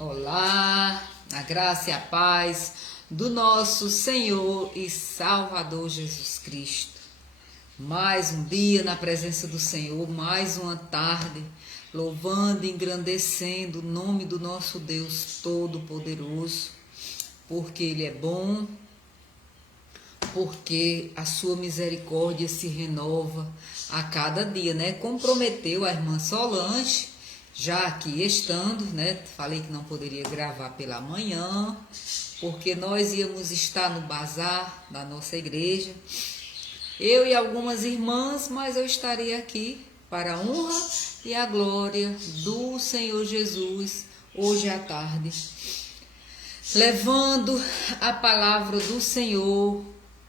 Olá, a graça e a paz do nosso Senhor e Salvador Jesus Cristo. Mais um dia na presença do Senhor, mais uma tarde, louvando e engrandecendo o nome do nosso Deus Todo-Poderoso, porque Ele é bom, porque a sua misericórdia se renova a cada dia, né? Como prometeu a irmã Solange, já aqui estando, né? Falei que não poderia gravar pela manhã, porque nós íamos estar no bazar da nossa igreja, eu e algumas irmãs, mas eu estarei aqui para a honra e a glória do Senhor Jesus, hoje à tarde, levando a palavra do Senhor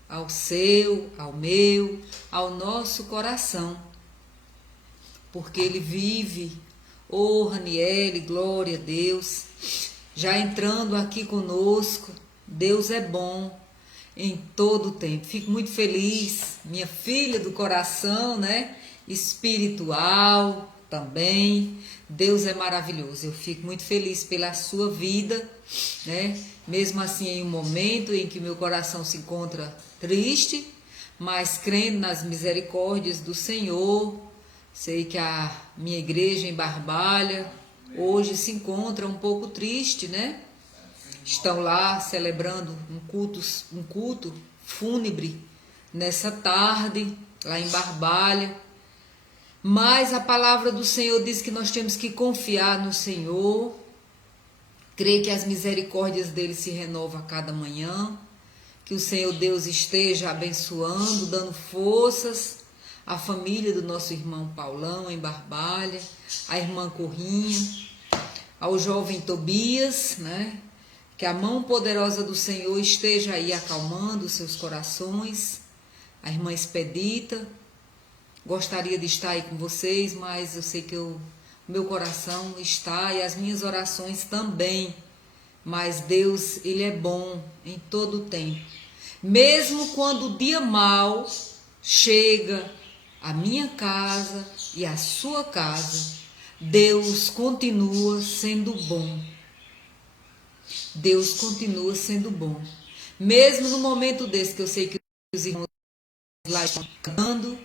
ao seu, ao meu, ao nosso coração, porque Ele vive. Oh, Raniele, glória a Deus, já entrando aqui conosco. Deus é bom em todo o tempo. Fico muito feliz, minha filha do coração, né? Espiritual também. Deus é maravilhoso. Eu fico muito feliz pela sua vida, né? Mesmo assim, em um momento em que meu coração se encontra triste, mas crendo nas misericórdias do Senhor. Sei que a minha igreja em Barbalha hoje se encontra um pouco triste, né? Estão lá celebrando um culto fúnebre nessa tarde, lá em Barbalha. Mas a palavra do Senhor diz que nós temos que confiar no Senhor, crer que as misericórdias dele se renovam a cada manhã, que o Senhor Deus esteja abençoando, dando forças a família do nosso irmão Paulão em Barbalha, a irmã Corrinha, ao jovem Tobias, né? Que a mão poderosa do Senhor esteja aí acalmando os seus corações. A irmã Expedita, gostaria de estar aí com vocês, mas eu sei que o meu coração está e as minhas orações também. Mas Deus, Ele é bom em todo o tempo. Mesmo quando o dia mau chega a minha casa e a sua casa, Deus continua sendo bom. Deus continua sendo bom. Mesmo no momento desse que eu sei que os irmãos lá estão cantando,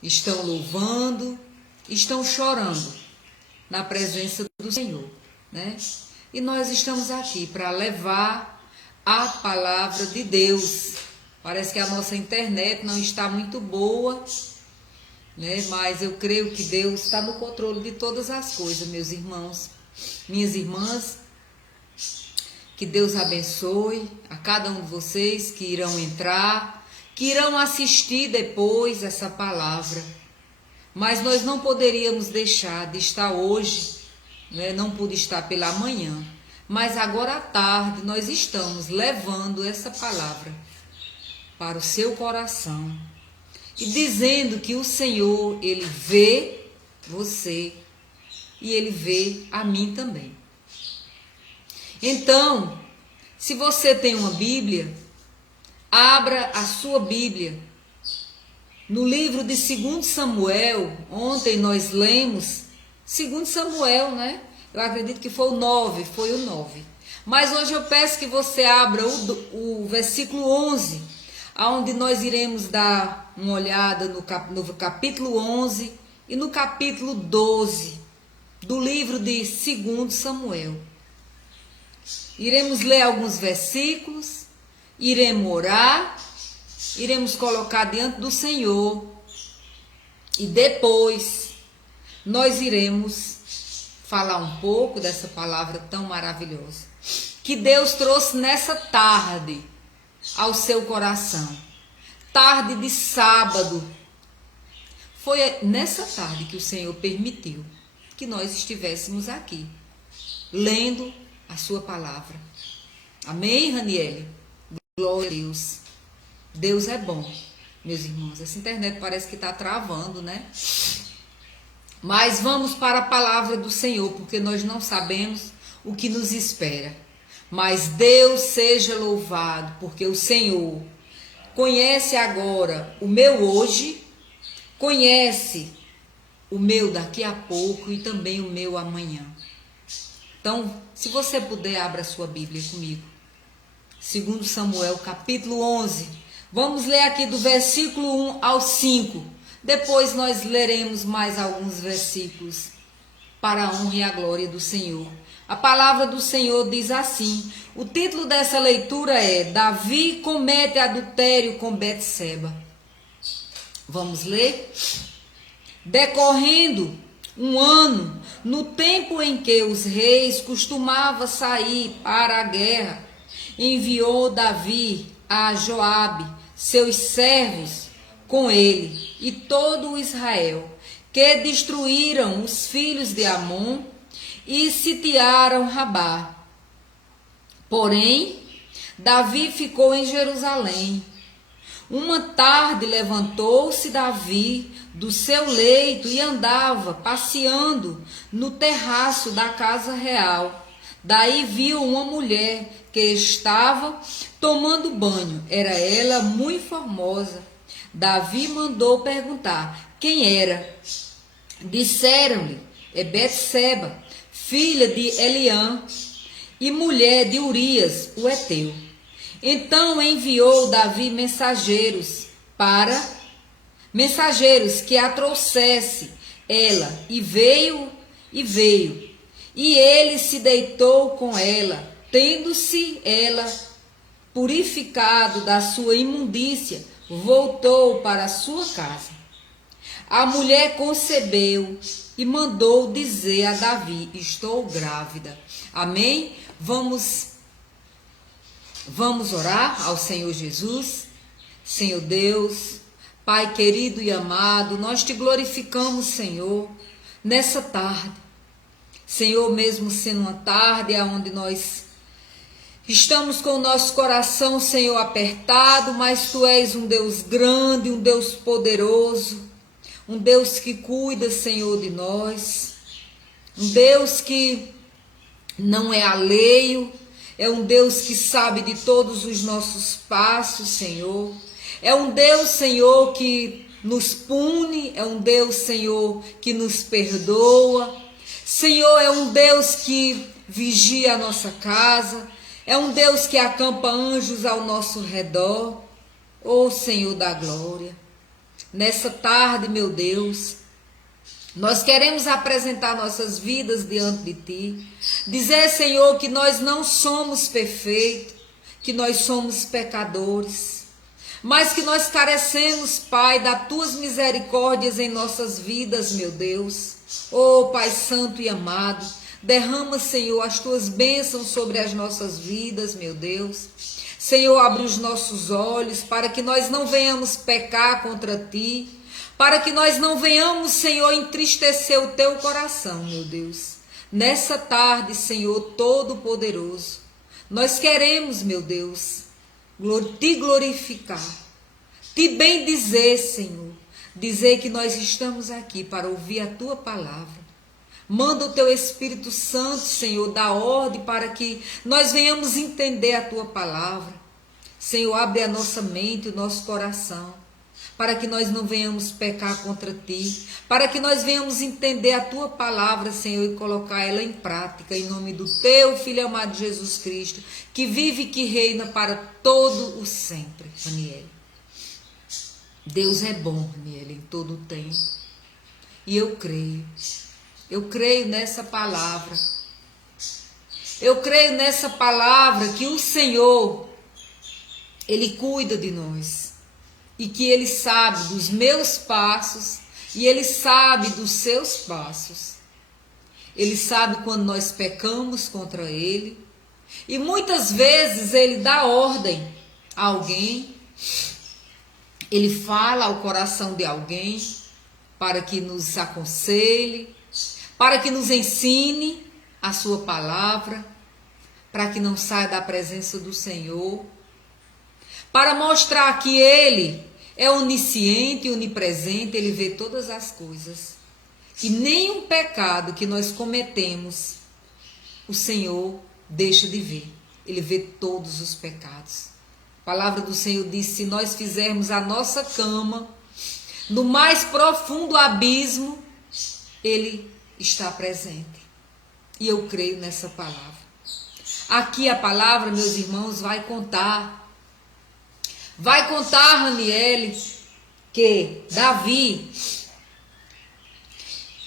estão louvando, estão chorando na presença do Senhor, né? E nós estamos aqui para levar a palavra de Deus. Parece que a nossa internet não está muito boa, né? Mas eu creio que Deus está no controle de todas as coisas, meus irmãos, minhas irmãs. Que Deus abençoe a cada um de vocês que irão entrar, que irão assistir depois essa palavra. Mas nós não poderíamos deixar de estar hoje, né? Não pude estar pela manhã, mas agora à tarde nós estamos levando essa palavra para o seu coração e dizendo que o Senhor, Ele vê você e Ele vê a mim também. Então, se você tem uma Bíblia, abra a sua Bíblia no livro de 2 Samuel. Ontem nós lemos 2 Samuel, né? Eu acredito que foi o 9. Mas hoje eu peço que você abra o versículo 11, onde nós iremos dar uma olhada no capítulo 11 e no capítulo 12 do livro de 2 Samuel. Iremos ler alguns versículos, iremos orar, iremos colocar diante do Senhor e depois nós iremos falar um pouco dessa palavra tão maravilhosa que Deus trouxe nessa tarde ao seu coração. Tarde de sábado. Foi nessa tarde que o Senhor permitiu que nós estivéssemos aqui, lendo a sua palavra. Amém, Raniele? Glória a Deus. Deus é bom, meus irmãos. Essa internet parece que está travando, né? Mas vamos para a palavra do Senhor, porque nós não sabemos o que nos espera. Mas Deus seja louvado, porque o Senhor conhece agora o meu hoje, conhece o meu daqui a pouco e também o meu amanhã. Então, se você puder, abra sua Bíblia comigo. 2 Samuel, capítulo 11. Vamos ler aqui do versículo 1 ao 5. Depois nós leremos mais alguns versículos para a honra e a glória do Senhor. A palavra do Senhor diz assim. O título dessa leitura é: Davi comete adultério com Betseba. Vamos ler? Decorrendo um ano, no tempo em que os reis costumavam sair para a guerra, enviou Davi a Joabe, seus servos, com ele e todo o Israel, que destruíram os filhos de Amon e sitiaram Rabá. Porém, Davi ficou em Jerusalém. Uma tarde levantou-se Davi do seu leito e andava passeando no terraço da casa real. Daí viu uma mulher que estava tomando banho. Era ela muito formosa. Davi mandou perguntar quem era. Disseram-lhe: é Betseba, filha de Eliã e mulher de Urias, o heteu. Então enviou Davi mensageiros que a trouxesse ela, e veio. E ele se deitou com ela, tendo-se ela purificado da sua imundícia, voltou para a sua casa. A mulher concebeu e mandou dizer a Davi: estou grávida. Amém? Vamos orar ao Senhor Jesus. Senhor Deus, Pai querido e amado, nós te glorificamos, Senhor, nessa tarde. Senhor, mesmo sendo uma tarde onde nós estamos com o nosso coração, Senhor, apertado, mas Tu és um Deus grande, um Deus poderoso, um Deus que cuida, Senhor, de nós, um Deus que não é alheio, é um Deus que sabe de todos os nossos passos, Senhor. É um Deus, Senhor, que nos pune, é um Deus, Senhor, que nos perdoa. Senhor, é um Deus que vigia a nossa casa, é um Deus que acampa anjos ao nosso redor. Ó Senhor da glória, nessa tarde, meu Deus, nós queremos apresentar nossas vidas diante de Ti, dizer, Senhor, que nós não somos perfeitos, que nós somos pecadores, mas que nós carecemos, Pai, das Tuas misericórdias em nossas vidas, meu Deus. Oh, Pai santo e amado, derrama, Senhor, as Tuas bênçãos sobre as nossas vidas, meu Deus. Senhor, abre os nossos olhos para que nós não venhamos pecar contra Ti, para que nós não venhamos, Senhor, entristecer o Teu coração, meu Deus. Nessa tarde, Senhor Todo-Poderoso, nós queremos, meu Deus, Te glorificar, Te bendizer, Senhor, dizer que nós estamos aqui para ouvir a Tua palavra. Manda o Teu Espírito Santo, Senhor, dar ordem para que nós venhamos entender a Tua palavra. Senhor, abre a nossa mente, o nosso coração, para que nós não venhamos pecar contra Ti, para que nós venhamos entender a Tua palavra, Senhor, e colocar ela em prática, em nome do Teu Filho amado Jesus Cristo, que vive e que reina para todo o sempre. Aniele. Deus é bom, Aniele, em todo o tempo. E eu creio nessa palavra. Eu creio nessa palavra que o Senhor, Ele cuida de nós. E que Ele sabe dos meus passos e Ele sabe dos seus passos. Ele sabe quando nós pecamos contra Ele. E muitas vezes Ele dá ordem a alguém. Ele fala ao coração de alguém para que nos aconselhe, para que nos ensine a Sua palavra, para que não saia da presença do Senhor, para mostrar que Ele é onisciente e onipresente, Ele vê todas as coisas. E nenhum pecado que nós cometemos, o Senhor deixa de ver. Ele vê todos os pecados. A palavra do Senhor diz: se nós fizermos a nossa cama no mais profundo abismo, Ele está presente. E eu creio nessa palavra. Aqui a palavra, meus irmãos, vai contar, Raniele, que Davi,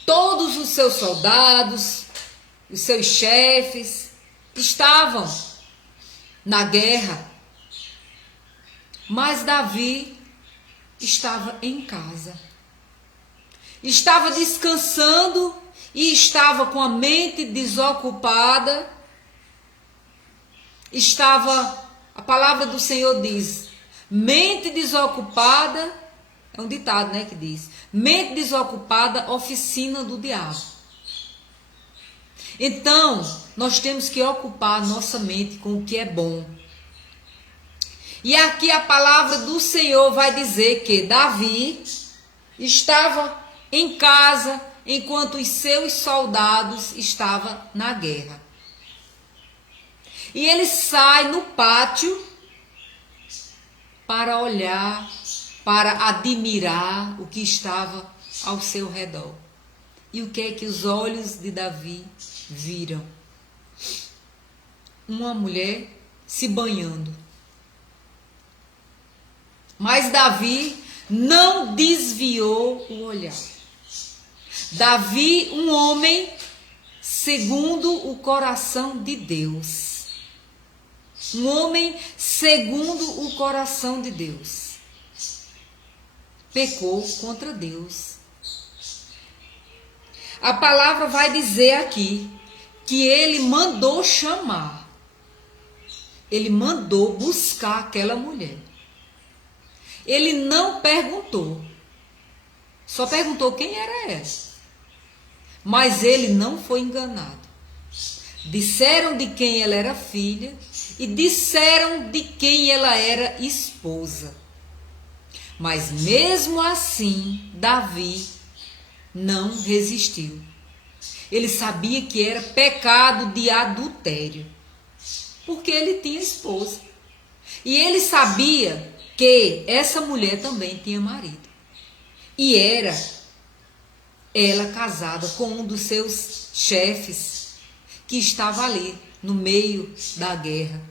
todos os seus soldados, os seus chefes, estavam na guerra, mas Davi estava em casa, estava descansando e estava com a mente desocupada. A palavra do Senhor diz, mente desocupada, é um ditado, né, que diz, mente desocupada, oficina do diabo. Então, nós temos que ocupar a nossa mente com o que é bom. E aqui a palavra do Senhor vai dizer que Davi estava em casa enquanto os seus soldados estavam na guerra. E ele sai no pátio para olhar, para admirar o que estava ao seu redor. E o que é que os olhos de Davi viram? Uma mulher se banhando. Mas Davi não desviou o olhar. Davi, um homem segundo o coração de Deus. Um homem segundo o coração de Deus. Pecou contra Deus. A palavra vai dizer aqui que ele mandou chamar. Ele mandou buscar aquela mulher. Ele não perguntou. Só perguntou quem era ela. Mas ele não foi enganado. Disseram de quem ela era filha e disseram de quem ela era esposa. Mas mesmo assim, Davi não resistiu. Ele sabia que era pecado de adultério, porque ele tinha esposa. E ele sabia que essa mulher também tinha marido. E era ela casada com um dos seus chefes, que estava ali no meio da guerra.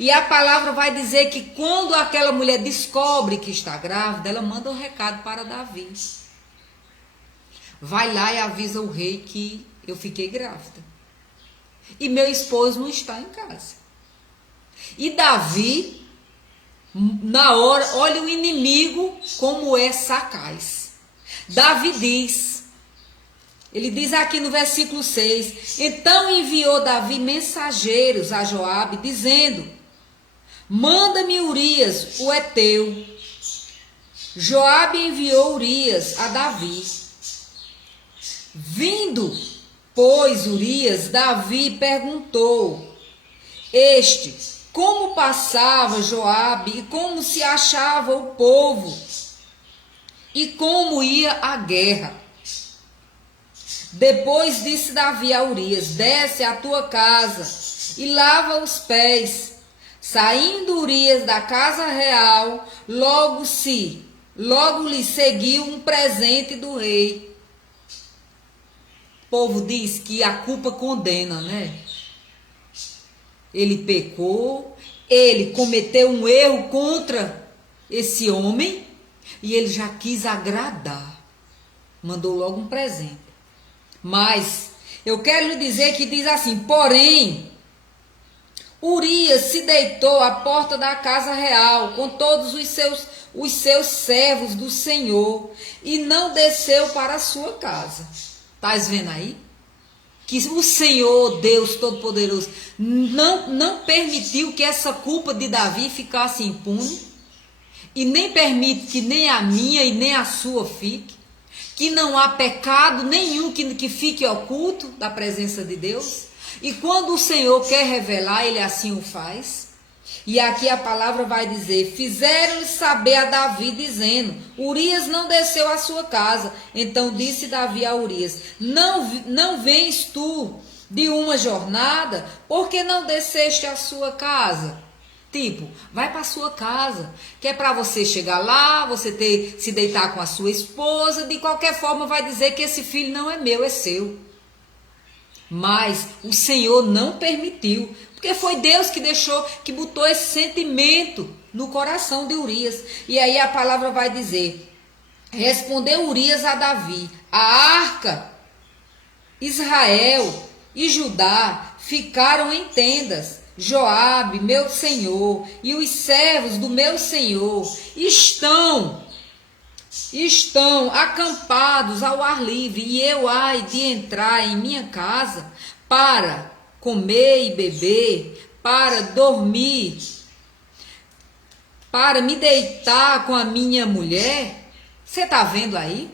E a palavra vai dizer que quando aquela mulher descobre que está grávida, ela manda um recado para Davi. Vai lá e avisa o rei que eu fiquei grávida. E meu esposo não está em casa. E Davi, na hora, olha o inimigo como é sagaz. Davi diz, ele diz aqui no versículo 6, então enviou Davi mensageiros a Joabe, dizendo, manda-me Urias, o heteu. Joabe enviou Urias a Davi. Vindo, pois, Urias, Davi perguntou, como passava Joabe e como se achava o povo e como ia a guerra. Depois disse Davi a Urias, desce à tua casa e lava os pés. Saindo Urias da casa real, logo lhe seguiu um presente do rei. O povo diz que a culpa condena, né? Ele pecou, ele cometeu um erro contra esse homem e ele já quis agradar. Mandou logo um presente. Mas eu quero lhe dizer que diz assim, porém, Urias se deitou à porta da casa real com todos os seus servos do Senhor e não desceu para a sua casa. Estás vendo aí? Que o Senhor, Deus Todo-Poderoso, não permitiu que essa culpa de Davi ficasse impune e nem permite que nem a minha e nem a sua fique. Que não há pecado nenhum que fique oculto da presença de Deus. E quando o Senhor quer revelar, Ele assim o faz. E aqui a palavra vai dizer, fizeram-lhe saber a Davi, dizendo, Urias não desceu à sua casa. Então disse Davi a Urias, não vens tu de uma jornada, porque não desceste à sua casa? Tipo, vai para a sua casa, que é para você chegar lá, você se deitar com a sua esposa, de qualquer forma vai dizer que esse filho não é meu, é seu. Mas o Senhor não permitiu, porque foi Deus que deixou, que botou esse sentimento no coração de Urias. E aí a palavra vai dizer: respondeu Urias a Davi: a arca, Israel e Judá ficaram em tendas. Joabe, meu senhor, e os servos do meu senhor estão acampados ao ar livre, e eu hei de entrar em minha casa para comer e beber, para dormir, para me deitar com a minha mulher. Você está vendo aí?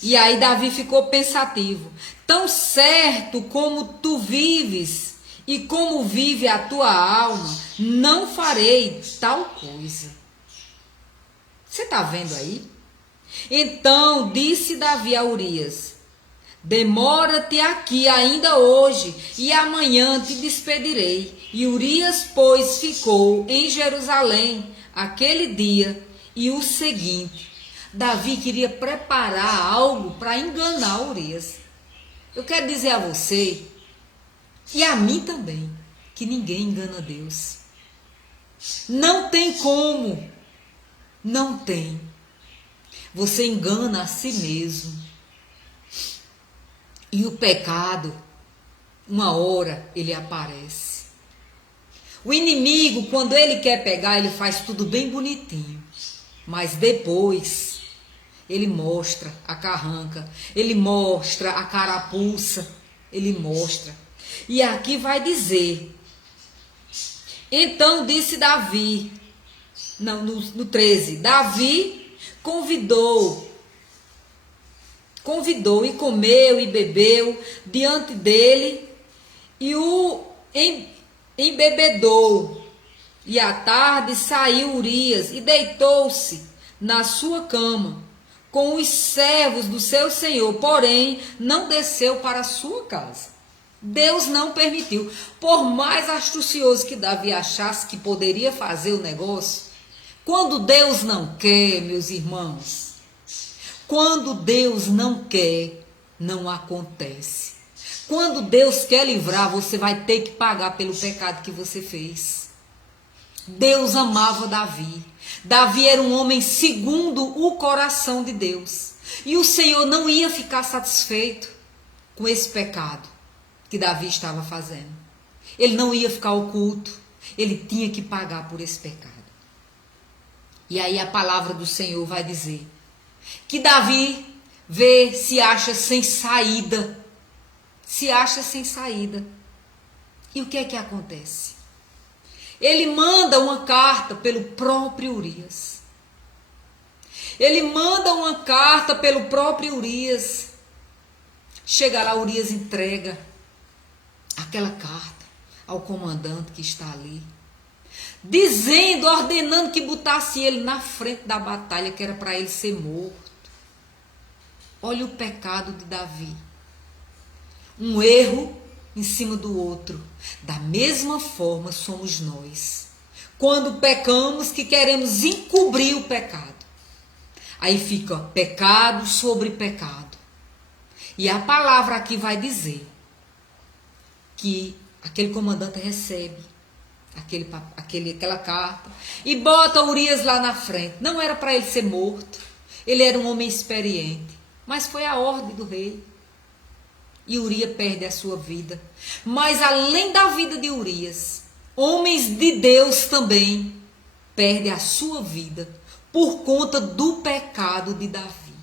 E aí Davi ficou pensativo. Tão certo como tu vives e como vive a tua alma, não farei tal coisa. Você está vendo aí? Então disse Davi a Urias: demora-te aqui ainda hoje, e amanhã te despedirei. E Urias, pois, ficou em Jerusalém aquele dia e o seguinte. Davi queria preparar algo para enganar Urias. Eu quero dizer a você, e a mim também, que ninguém engana Deus. Não tem como. Não tem. Você engana a si mesmo. E o pecado, uma hora, ele aparece. O inimigo, quando ele quer pegar, ele faz tudo bem bonitinho. Mas depois, ele mostra a carranca, ele mostra a carapuça, ele mostra. E aqui vai dizer: então disse Davi, no 13, Davi convidou e comeu e bebeu diante dele e o embebedou. E à tarde saiu Urias e deitou-se na sua cama com os servos do seu senhor, porém não desceu para a sua casa. Deus não permitiu. Por mais astucioso que Davi achasse que poderia fazer o negócio, quando Deus não quer, meus irmãos, quando Deus não quer, não acontece. Quando Deus quer livrar, você vai ter que pagar pelo pecado que você fez. Deus amava Davi. Davi era um homem segundo o coração de Deus. E o Senhor não ia ficar satisfeito com esse pecado que Davi estava fazendo. Ele não ia ficar oculto. Ele tinha que pagar por esse pecado. E aí a palavra do Senhor vai dizer que Davi se acha sem saída. Se acha sem saída. E o que é que acontece? Ele manda uma carta pelo próprio Urias. Ele manda uma carta pelo próprio Urias. Chega lá, Urias entrega aquela carta ao comandante que está ali, dizendo, ordenando que botasse ele na frente da batalha, que era para ele ser morto. Olha o pecado de Davi. Um erro em cima do outro. Da mesma forma somos nós. Quando pecamos, que queremos encobrir o pecado. Aí fica pecado sobre pecado. E a palavra aqui vai dizer que aquele comandante recebe aquela carta e bota Urias lá na frente. Não era para ele ser morto. Ele era um homem experiente. Mas foi a ordem do rei. E Urias perde a sua vida. Mas além da vida de Urias, homens de Deus também perdem a sua vida por conta do pecado de Davi.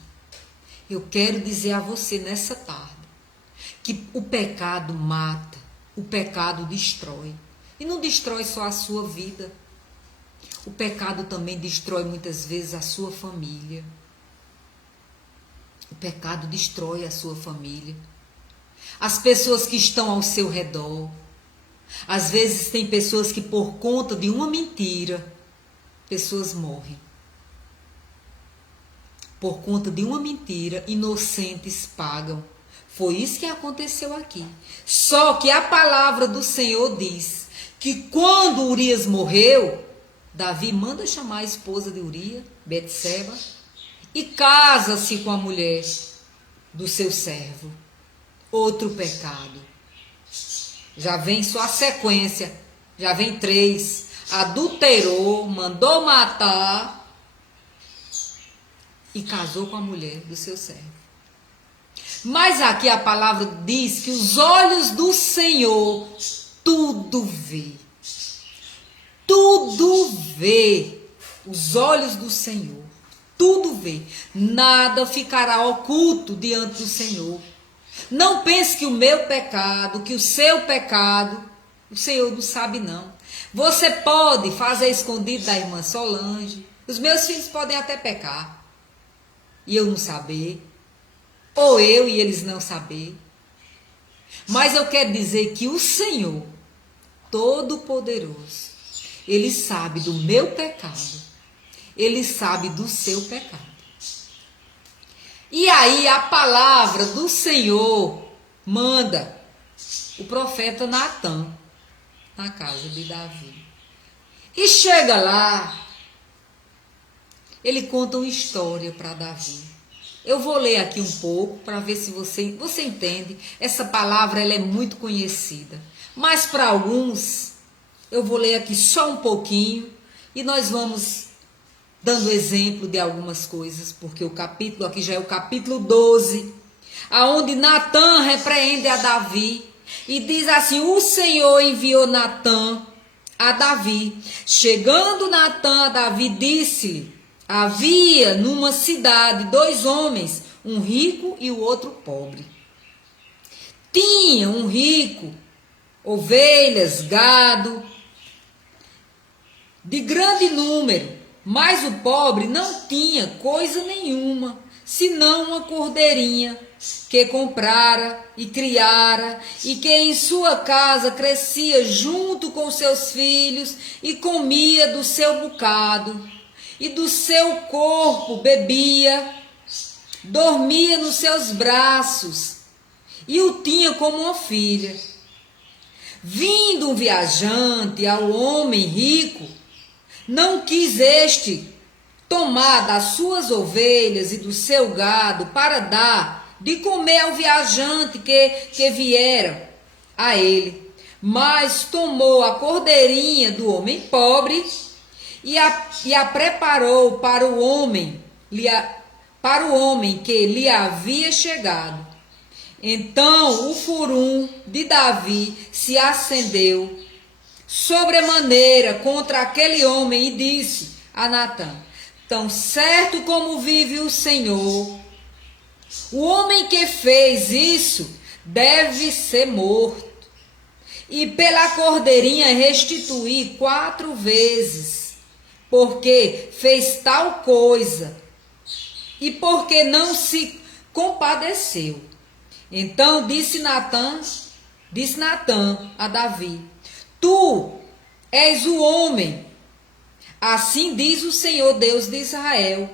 Eu quero dizer a você nessa tarde que o pecado mata, o pecado destrói. E não destrói só a sua vida. O pecado também destrói muitas vezes a sua família. O pecado destrói a sua família. As pessoas que estão ao seu redor. Às vezes tem pessoas que por conta de uma mentira, pessoas morrem. Por conta de uma mentira, inocentes pagam. Foi isso que aconteceu aqui. Só que a palavra do Senhor diz que quando Urias morreu, Davi manda chamar a esposa de Urias, Betseba, e casa-se com a mulher do seu servo. outro pecado. Já vem só a sequência, já vem 3. Adulterou, mandou matar e casou com a mulher do seu servo. Mas aqui a palavra diz que os olhos do Senhor tudo vê. Tudo vê. Os olhos do Senhor tudo vê. Nada ficará oculto diante do Senhor. Não pense que o meu pecado, que o seu pecado, o Senhor não sabe não. Você pode fazer escondido da irmã Solange. Os meus filhos podem até pecar e eu não saber. Ou eu e eles não saber. Mas eu quero dizer que o Senhor, Todo-Poderoso, Ele sabe do meu pecado. Ele sabe do seu pecado. E aí a palavra do Senhor manda o profeta Natan na casa de Davi. E chega lá, ele conta uma história para Davi. Eu vou ler aqui um pouco para ver se você entende. Essa palavra ela é muito conhecida. Mas para alguns, eu vou ler aqui só um pouquinho e nós vamos dando exemplo de algumas coisas, porque o capítulo aqui já é o capítulo 12, aonde Natan repreende a Davi e diz assim: o Senhor enviou Natan a Davi. Chegando Natan a Davi, disse-lhe: havia numa cidade 2 homens, um rico e o outro pobre. Tinha um rico ovelhas, gado, de grande número, mas o pobre não tinha coisa nenhuma, senão uma cordeirinha que comprara e criara, e que em sua casa crescia junto com seus filhos e comia do seu bocado, e do seu corpo bebia, dormia nos seus braços, e o tinha como uma filha. Vindo um viajante ao homem rico, não quis este tomar das suas ovelhas e do seu gado para dar de comer ao viajante que viera a ele, mas tomou a cordeirinha do homem pobre e a preparou para o homem que lhe havia chegado. Então o furum de Davi se acendeu sobremaneira contra aquele homem e disse a Natan: tão certo como vive o Senhor, o homem que fez isso deve ser morto, e pela cordeirinha restituir 4 vezes, porque fez tal coisa e porque não se compadeceu. Então disse Natan a Davi: tu és o homem, assim diz o Senhor Deus de Israel.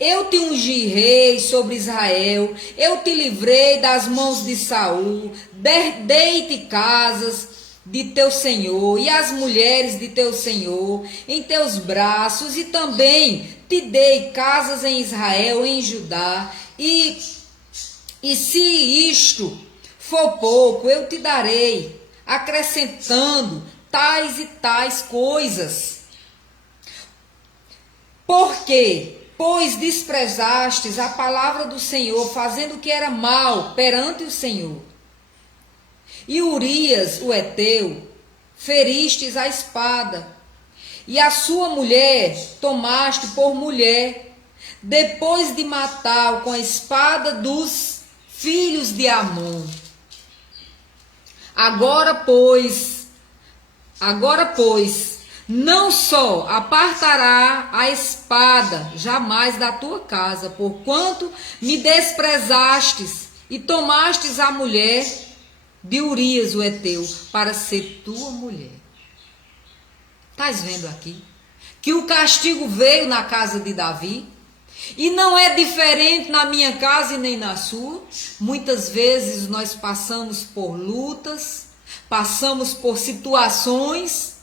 Eu te ungi rei sobre Israel, eu te livrei das mãos de Saul, dei-te casas de teu senhor e as mulheres de teu senhor em teus braços, e também te dei casas em Israel, em Judá, e se isto for pouco, eu te darei, acrescentando tais e tais coisas. Porque, pois desprezastes a palavra do Senhor, fazendo o que era mal perante o Senhor. E Urias, o heteu, feristes a espada, e a sua mulher tomaste por mulher, depois de matá-lo com a espada dos filhos de Amon. Agora, pois, não só apartará a espada jamais da tua casa, porquanto me desprezastes e tomastes a mulher de Urias, o heteu, para ser tua mulher. Estás vendo aqui que o castigo veio na casa de Davi? E não é diferente na minha casa e nem na sua. Muitas vezes nós passamos por lutas, passamos por situações,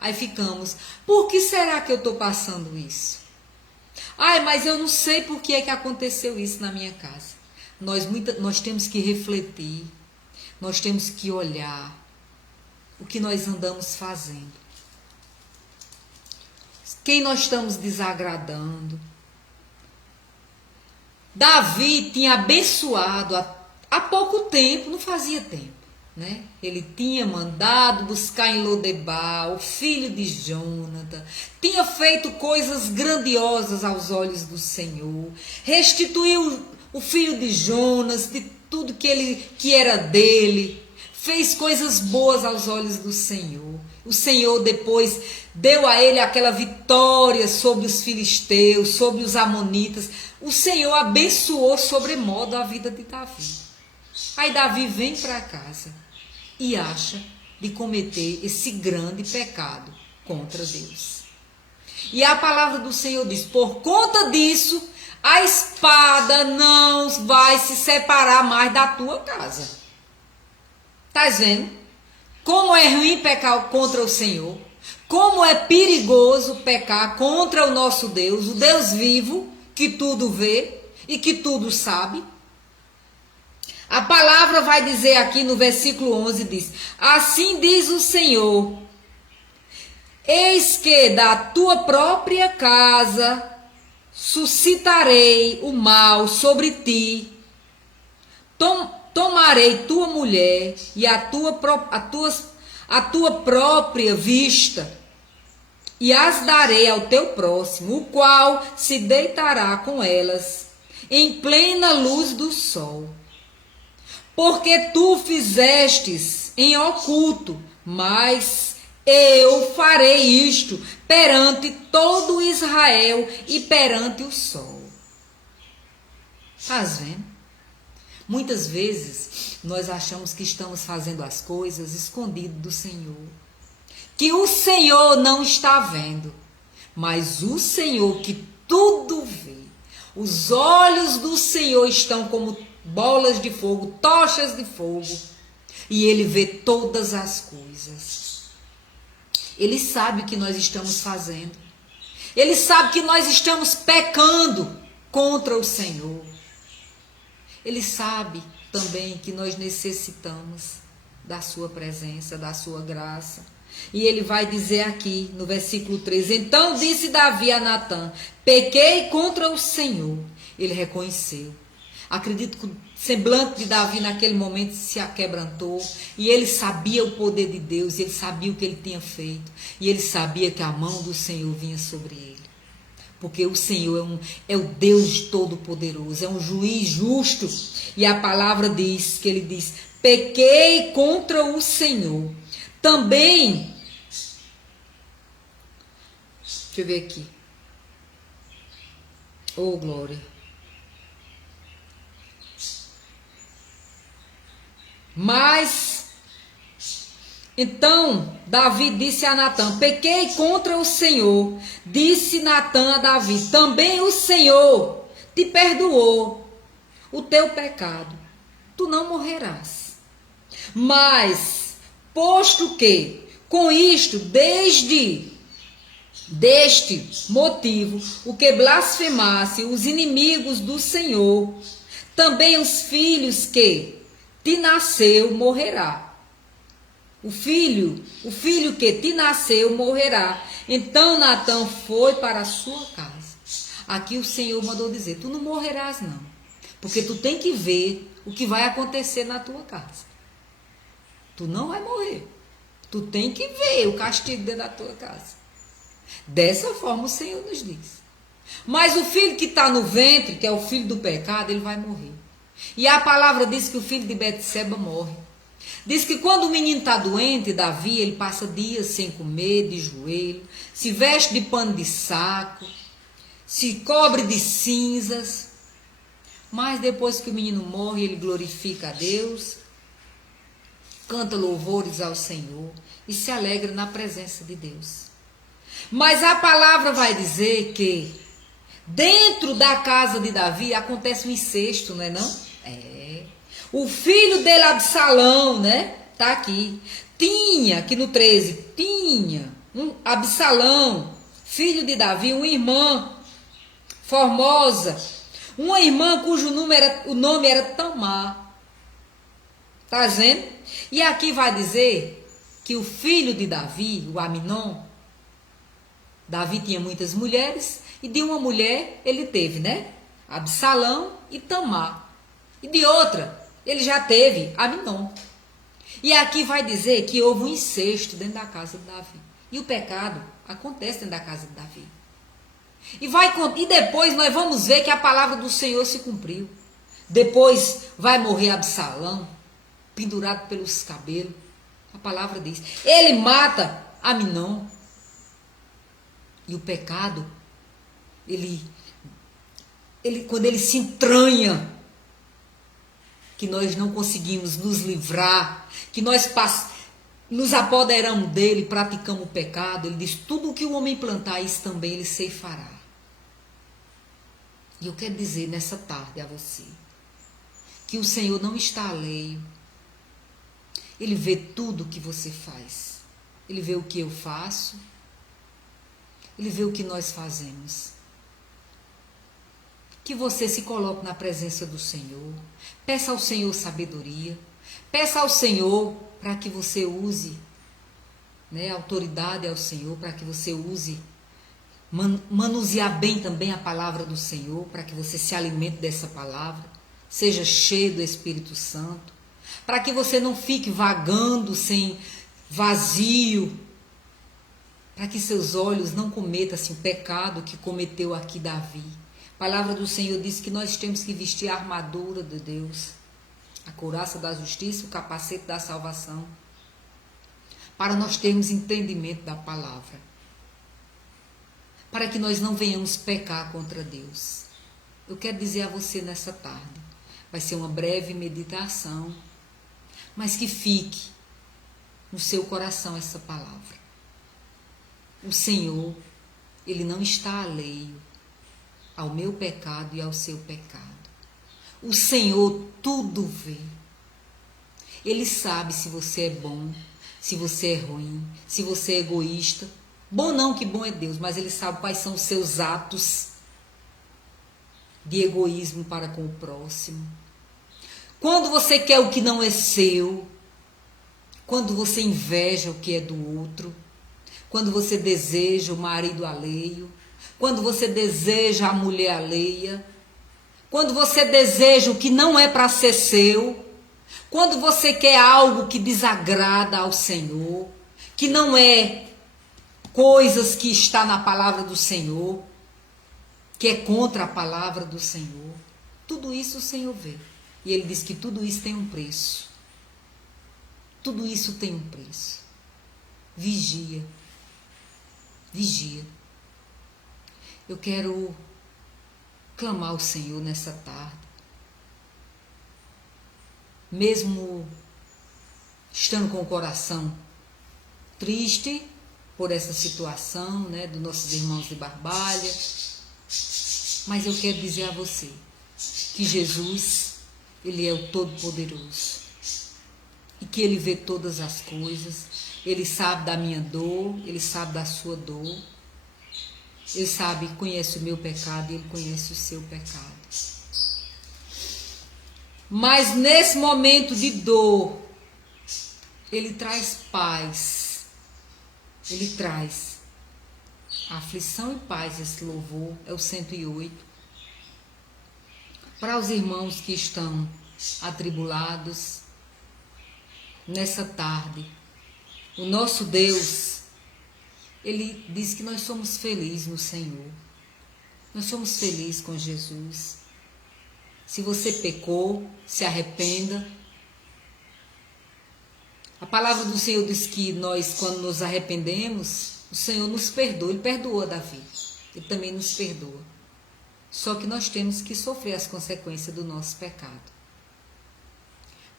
aí ficamos: por que será que eu estou passando isso? Ai, mas eu não sei por que é que aconteceu isso na minha casa. Nós temos que refletir, nós temos que olhar o que nós andamos fazendo, quem nós estamos desagradando. Davi tinha abençoado há pouco tempo, não fazia tempo, né? Ele tinha mandado buscar em Lodebar o filho de Jonathan, tinha feito coisas grandiosas aos olhos do Senhor, restituiu o filho de Jonas de tudo que era dele, fez coisas boas aos olhos do Senhor. O Senhor depois deu a ele aquela vitória sobre os filisteus, sobre os amonitas. O Senhor abençoou sobremodo a vida de Davi. Aí Davi vem para casa e acha de cometer esse grande pecado contra Deus. E a palavra do Senhor diz: por conta disso, a espada não vai se separar mais da tua casa. Estás vendo? Como é ruim pecar contra o Senhor. Como é perigoso pecar contra o nosso Deus, o Deus vivo, que tudo vê e que tudo sabe. A palavra vai dizer aqui no versículo 11, diz: assim diz o Senhor, eis que da tua própria casa suscitarei o mal sobre ti, tomarei tua mulher e a tua própria vista, e as darei ao teu próximo, o qual se deitará com elas em plena luz do sol. Porque tu fizestes em oculto, mas eu farei isto perante todo Israel e perante o sol. Estás vendo? Muitas vezes nós achamos que estamos fazendo as coisas escondido do Senhor, que o Senhor não está vendo, mas o Senhor que tudo vê. Os olhos do Senhor estão como bolas de fogo, tochas de fogo, e Ele vê todas as coisas. Ele sabe o que nós estamos fazendo. Ele sabe que nós estamos pecando contra o Senhor. Ele sabe também que nós necessitamos da sua presença, da sua graça. E ele vai dizer aqui no versículo 13: então disse Davi a Natã: pequei contra o Senhor. Ele reconheceu. Acredito que o semblante de Davi naquele momento se aquebrantou. E ele sabia o poder de Deus, ele sabia o que ele tinha feito. E ele sabia que a mão do Senhor vinha sobre ele. Porque o Senhor é o Deus Todo-Poderoso, é um juiz justo. E a palavra diz, que ele diz: pequei contra o Senhor. Também, deixa eu ver aqui. Oh, glória. Mas, então, Davi disse a Natã: pequei contra o Senhor. Disse Natã a Davi: também o Senhor te perdoou o teu pecado. Tu não morrerás. Mas, posto que, com isto, deste motivo, o que blasfemasse os inimigos do Senhor, também os filhos que te nasceu morrerá. O filho que te nasceu morrerá. Então Natã foi para a sua casa. Aqui o Senhor mandou dizer: tu não morrerás não, porque tu tem que ver o que vai acontecer na tua casa. Tu não vai morrer. Tu tem que ver o castigo dentro da tua casa. Dessa forma o Senhor nos diz. Mas o filho que está no ventre, que é o filho do pecado, ele vai morrer. E a palavra diz que o filho de Betseba morre. Diz que quando o menino está doente, Davi, ele passa dias sem comer, de joelho, se veste de pano de saco, se cobre de cinzas. Mas depois que o menino morre, ele glorifica a Deus, canta louvores ao Senhor e se alegra na presença de Deus. Mas a palavra vai dizer que dentro da casa de Davi acontece um incesto, não é não? O filho dele, Absalão, né? Tá aqui. Tinha, aqui no 13, tinha um Absalão, filho de Davi, uma irmã formosa, Uma irmã cujo o nome era Tamar. Está vendo? E aqui vai dizer que o filho de Davi, o Aminon, Davi tinha muitas mulheres, e de uma mulher ele teve, né? Absalão e Tamar. E de outra, ele já teve Aminon. E aqui vai dizer que houve um incesto dentro da casa de Davi. E o pecado acontece dentro da casa de Davi. E depois nós vamos ver que a palavra do Senhor se cumpriu. Depois vai morrer Absalão, pendurado pelos cabelos. A palavra diz. Ele mata Aminon. E o pecado, quando ele se entranha, que nós não conseguimos nos livrar, que nós nos apoderamos dele, praticamos o pecado, ele diz, tudo o que o homem plantar, isso também ele ceifará. E eu quero dizer nessa tarde a você, que o Senhor não está alheio. Ele vê tudo o que você faz. Ele vê o que eu faço. Ele vê o que nós fazemos. Que você se coloque na presença do Senhor. Peça ao Senhor sabedoria. Peça ao Senhor para que você use, né, autoridade ao Senhor, para que você use, manusear bem também a palavra do Senhor, para que você se alimente dessa palavra, seja cheio do Espírito Santo, para que você não fique vagando sem vazio, para que seus olhos não cometam assim, o pecado que cometeu aqui Davi. A palavra do Senhor diz que nós temos que vestir a armadura de Deus, a couraça da justiça, o capacete da salvação, para nós termos entendimento da palavra, para que nós não venhamos pecar contra Deus. Eu quero dizer a você nessa tarde, vai ser uma breve meditação, mas que fique no seu coração essa palavra. O Senhor, Ele não está alheio ao meu pecado e ao seu pecado. O Senhor tudo vê. Ele sabe se você é bom, se você é ruim, se você é egoísta. Bom não, que bom é Deus, mas Ele sabe quais são os seus atos de egoísmo para com o próximo. Quando você quer o que não é seu, quando você inveja o que é do outro, quando você deseja o marido alheio, quando você deseja a mulher alheia, quando você deseja o que não é para ser seu, quando você quer algo que desagrada ao Senhor, que não é coisas que está na palavra do Senhor, que é contra a palavra do Senhor, tudo isso o Senhor vê. E Ele diz que tudo isso tem um preço. Tudo isso tem um preço. Vigia. Vigia. Eu quero clamar ao Senhor nessa tarde. Mesmo estando com o coração triste por essa situação, né, dos nossos irmãos de Barbalha, mas eu quero dizer a você que Jesus, Ele é o Todo-Poderoso e que Ele vê todas as coisas. Ele sabe da minha dor, Ele sabe da sua dor. Ele sabe, conhece o meu pecado e Ele conhece o seu pecado. Mas nesse momento de dor, Ele traz paz. Ele traz aflição e paz. Esse louvor é o 108. Para os irmãos que estão atribulados, nessa tarde, o nosso Deus, Ele diz que nós somos felizes no Senhor. Nós somos felizes com Jesus. Se você pecou, se arrependa. A palavra do Senhor diz que nós, quando nos arrependemos, o Senhor nos perdoa. Ele perdoou a Davi. Ele também nos perdoa. Só que nós temos que sofrer as consequências do nosso pecado.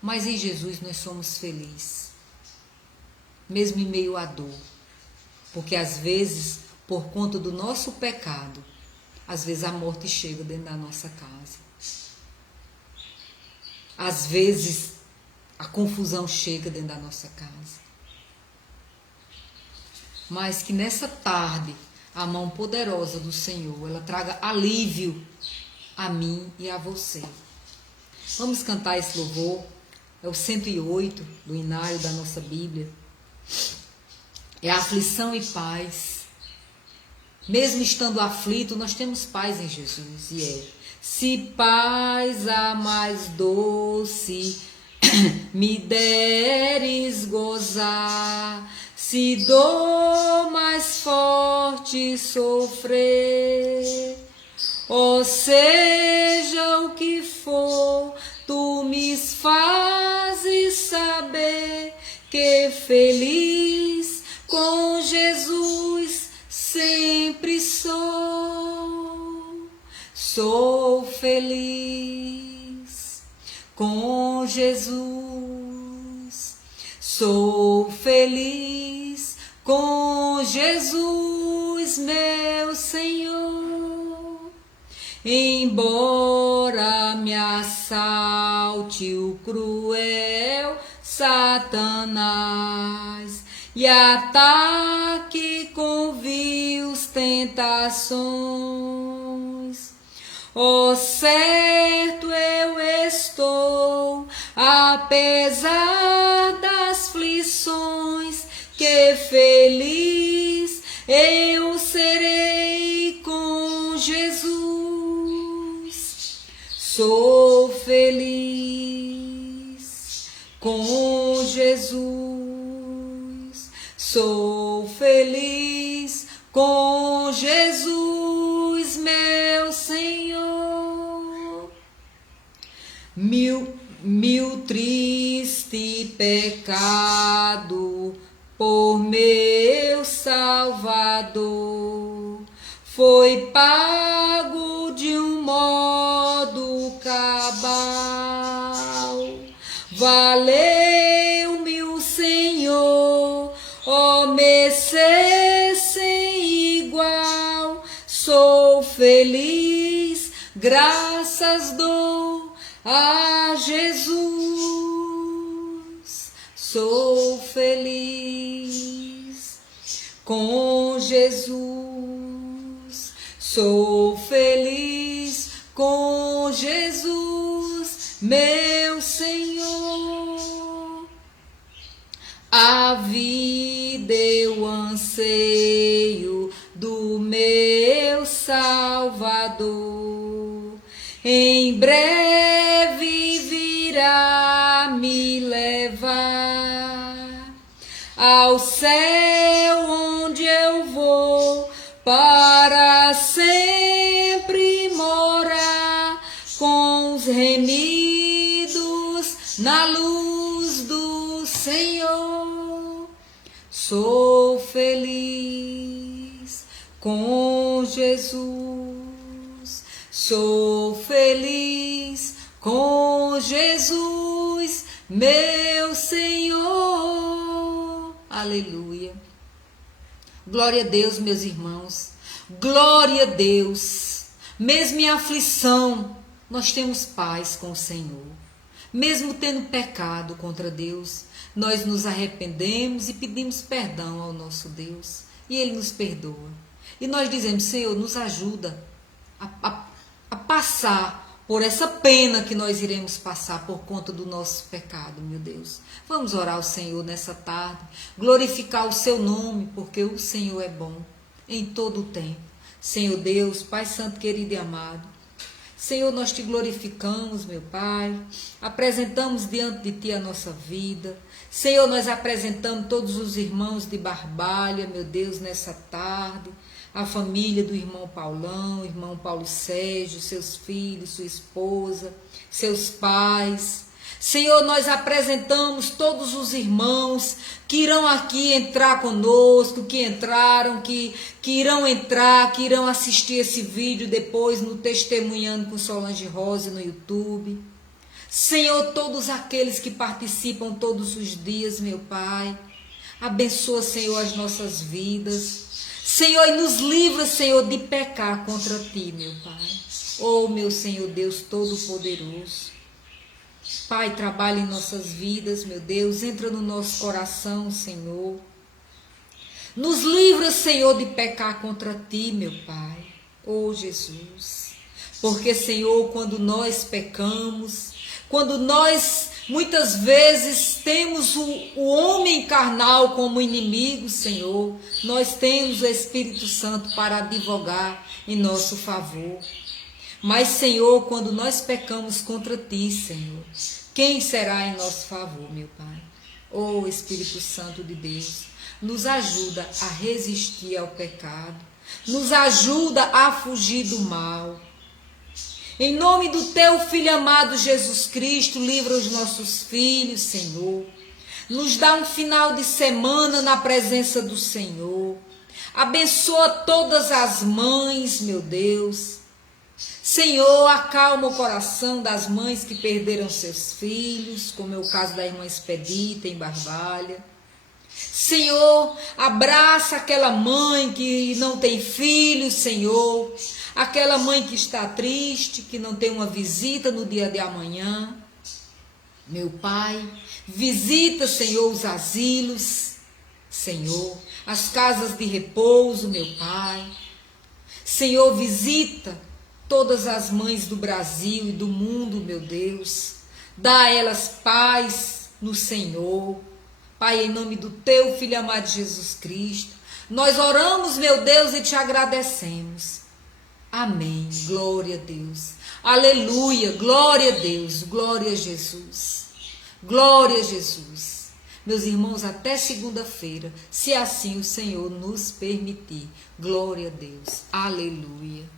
Mas em Jesus nós somos felizes. Mesmo em meio à dor. Porque às vezes, por conta do nosso pecado, às vezes a morte chega dentro da nossa casa. Às vezes a confusão chega dentro da nossa casa. Mas que nessa tarde a mão poderosa do Senhor, ela traga alívio a mim e a você. Vamos cantar esse louvor. É o 108 do inário da nossa Bíblia. É aflição e paz. Mesmo estando aflito, nós temos paz em Jesus. E é: se paz a mais doce me deres gozar, se dor mais forte sofrer, ou seja o que for, tu me fazes saber que feliz com Jesus sempre sou. Sou feliz com Jesus. Sou feliz com Jesus, meu Senhor. Embora me assalte o cruel Satanás e ataque com vios tentações, ó certo eu estou, apesar das aflições, que feliz eu serei com Jesus. Sou feliz com Jesus. Sou feliz com Jesus, meu Senhor. Mil triste pecado por meu Salvador foi pago de um modo cabal. Valeu-me o Senhor, ó mercê sem igual. Sou feliz, graças dou a Jesus. Sou feliz com Jesus. Sou feliz com Jesus, meu Senhor. A vida eu anseio do meu Salvador. Em breve virá me levar ao céu, onde eu vou para sempre morar com os remidos na luz do Senhor. Sou feliz com Jesus. Sou feliz com Jesus, meu Senhor. Aleluia. Glória a Deus, meus irmãos. Glória a Deus. Mesmo em aflição, nós temos paz com o Senhor. Mesmo tendo pecado contra Deus, nós nos arrependemos e pedimos perdão ao nosso Deus. E Ele nos perdoa. E nós dizemos: Senhor, nos ajuda a passar por essa pena que nós iremos passar por conta do nosso pecado, meu Deus. Vamos orar ao Senhor nessa tarde, glorificar o seu nome, porque o Senhor é bom em todo o tempo. Senhor Deus, Pai Santo, querido e amado, Senhor, nós te glorificamos, meu Pai, apresentamos diante de Ti a nossa vida. Senhor, nós apresentamos todos os irmãos de Barbalha, meu Deus, nessa tarde, a família do irmão Paulão, irmão Paulo Sérgio, seus filhos, sua esposa, seus pais. Senhor, nós apresentamos todos os irmãos que irão aqui entrar conosco, que entraram, que irão entrar, que irão assistir esse vídeo depois no Testemunhando com Solange Rosa no YouTube. Senhor, todos aqueles que participam todos os dias, meu Pai, abençoa, Senhor, as nossas vidas. Senhor, e nos livra, Senhor, de pecar contra Ti, meu Pai. Oh, meu Senhor Deus Todo-Poderoso. Pai, trabalha em nossas vidas, meu Deus. Entra no nosso coração, Senhor. Nos livra, Senhor, de pecar contra Ti, meu Pai. Oh, Jesus. Porque, Senhor, quando nós pecamos, quando nós muitas vezes temos o homem carnal como inimigo, Senhor, nós temos o Espírito Santo para advogar em nosso favor. Mas, Senhor, quando nós pecamos contra Ti, Senhor, quem será em nosso favor, meu Pai? Oh, Espírito Santo de Deus, nos ajuda a resistir ao pecado, nos ajuda a fugir do mal. Em nome do Teu Filho amado Jesus Cristo, livra os nossos filhos, Senhor. Nos dá um final de semana na presença do Senhor. Abençoa todas as mães, meu Deus. Senhor, acalma o coração das mães que perderam seus filhos, como é o caso da irmã Expedita, em Barbalha. Senhor, abraça aquela mãe que não tem filhos, Senhor. Aquela mãe que está triste, que não tem uma visita no dia de amanhã. Meu Pai, visita, Senhor, os asilos, Senhor, as casas de repouso, meu Pai. Senhor, visita todas as mães do Brasil e do mundo, meu Deus. Dá a elas paz no Senhor. Pai, em nome do Teu Filho amado Jesus Cristo, nós oramos, meu Deus, e Te agradecemos. Amém. Glória a Deus. Aleluia. Glória a Deus. Glória a Jesus. Glória a Jesus. Meus irmãos, até segunda-feira, se assim o Senhor nos permitir. Glória a Deus. Aleluia.